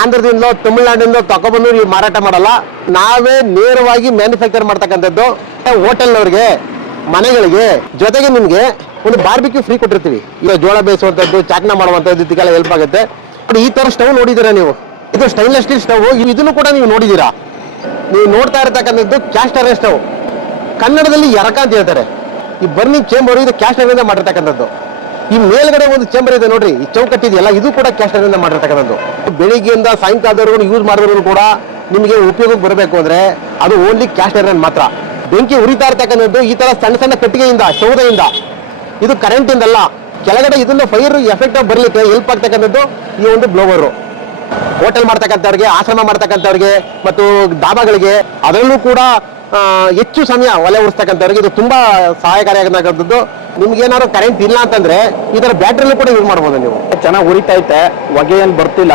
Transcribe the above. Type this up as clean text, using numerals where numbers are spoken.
ಆಂಧ್ರದಿಂದ ತಮಿಳುನಾಡಿಂದ ತಗೊಬಂದು ನೀವು ಮಾರಾಟ ಮಾಡಲ್ಲ, ನಾವೇ ನೇರವಾಗಿ ಮ್ಯಾನುಫ್ಯಾಕ್ಚರ್ ಮಾಡ್ತಕ್ಕಂಥದ್ದು. ಹೋಟೆಲ್ನವ್ರಿಗೆ, ಮನೆಗಳಿಗೆ, ಜೊತೆಗೆ ನಿಮ್ಗೆ ಒಂದು ಬಾರ್ಬಿಕ್ಯೂ ಫ್ರೀ ಕೊಟ್ಟಿರ್ತೀವಿ. ಈಗ ಜೋಳ ಬೇಯಿಸುವಂಥದ್ದು, ಚಾಕ್ನ ಮಾಡುವಂಥದ್ದು, ಇದಕ್ಕೆಲ್ಲ ಹೆಲ್ಪ್ ಆಗುತ್ತೆ. ಈ ತರ ಸ್ಟವ್ ನೋಡಿದ್ದೀರಾ ನೀವು? ಇದು ಸ್ಟೈನ್ಲೆಸ್ ಸ್ಟೀಲ್ ಸ್ಟವ್. ಇದನ್ನು ಕೂಡ ನೀವು ನೋಡಿದ್ದೀರಾ? ನೀವು ನೋಡ್ತಾ ಇರತಕ್ಕಂಥದ್ದು ಕ್ಯಾಸ್ಟ್ ಐರನ್ ಸ್ಟವ್. ಕನ್ನಡದಲ್ಲಿ ಎರಕ ಅಂತ ಹೇಳ್ತಾರೆ. ಈ ಬರ್ನಿಂಗ್ ಚೇಂಬರ್ ಇದು ಕ್ಯಾಸ್ಟ್ ಐರನ್ ಮಾಡಿರ್ತಕ್ಕಂಥದ್ದು. ಈ ಮೇಲ್ಗಡೆ ಒಂದು ಚೇಂಬರ್ ಇದೆ ನೋಡ್ರಿ, ಈ ಚೌಕಟ್ಟು ಇದೆಯಲ್ಲ, ಇದು ಕೂಡ ಕ್ಯಾಸ್ಟ್ ಐರನ್ ಮಾಡಿರ್ತಕ್ಕಂಥದ್ದು. ಬೆಳಿಗ್ಗೆಯಿಂದ ಸಾಯಂಕಾಲದವರೆಗೂ ಯೂಸ್ ಮಾಡಿದ್ರು ಕೂಡ ನಿಮಗೆ ಉಪಯೋಗಕ್ಕೆ ಬರಬೇಕು ಅಂದ್ರೆ ಅದು ಓನ್ಲಿ ಕ್ಯಾಸ್ಟ್ ಐರನ್ ಮಾತ್ರ. ಬೆಂಕಿ ಉರಿತಾ ಇರ್ತಕ್ಕಂಥದ್ದು ಈ ತರ ಸಣ್ಣ ಸಣ್ಣ ಕಟ್ಟಿಗೆಯಿಂದ, ಸೌದೆಯಿಂದ. ಇದು ಕರೆಂಟ್ ಇಂದಲ್ಲ. ಕೆಳಗಡೆ ಇದನ್ನ ಫೈರ್ ಎಫೆಕ್ಟ್ ಬರ್ಲಿಕ್ಕೆ ಹೆಲ್ಪ್ ಆಗ್ತಕ್ಕಂಥದ್ದು ಈ ಒಂದು ಬ್ಲೋವರು. ಹೋಟೆಲ್ ಮಾಡ್ತಕ್ಕಂಥವ್ರಿಗೆ, ಆಶ್ರಮ ಮಾಡ್ತಕ್ಕಂಥವ್ರಿಗೆ ಮತ್ತು ಡಾಬಾಗಳಿಗೆ, ಅದರಲ್ಲೂ ಕೂಡ ಹೆಚ್ಚು ಸಮಯ ಒಲೆ ಉರಿಸ್ತಕ್ಕಂಥವ್ರಿಗೆ ಇದು ತುಂಬಾ ಸಹಾಯಕಾರಿಯಾಗತಕ್ಕಂಥದ್ದು. ನಿಮ್ಗೆ ಏನಾದ್ರು ಕರೆಂಟ್ ಇಲ್ಲ ಅಂತಂದ್ರೆ ಇದರ ಬ್ಯಾಟ್ರಿನೂ ಕೂಡ ಯೂಸ್ ಮಾಡ್ಬೋದು ನೀವು. ಚೆನ್ನಾಗಿ ಉರಿತೈತೆ, ಹೊಗೆ ಏನು ಬರ್ತಿಲ್ಲ.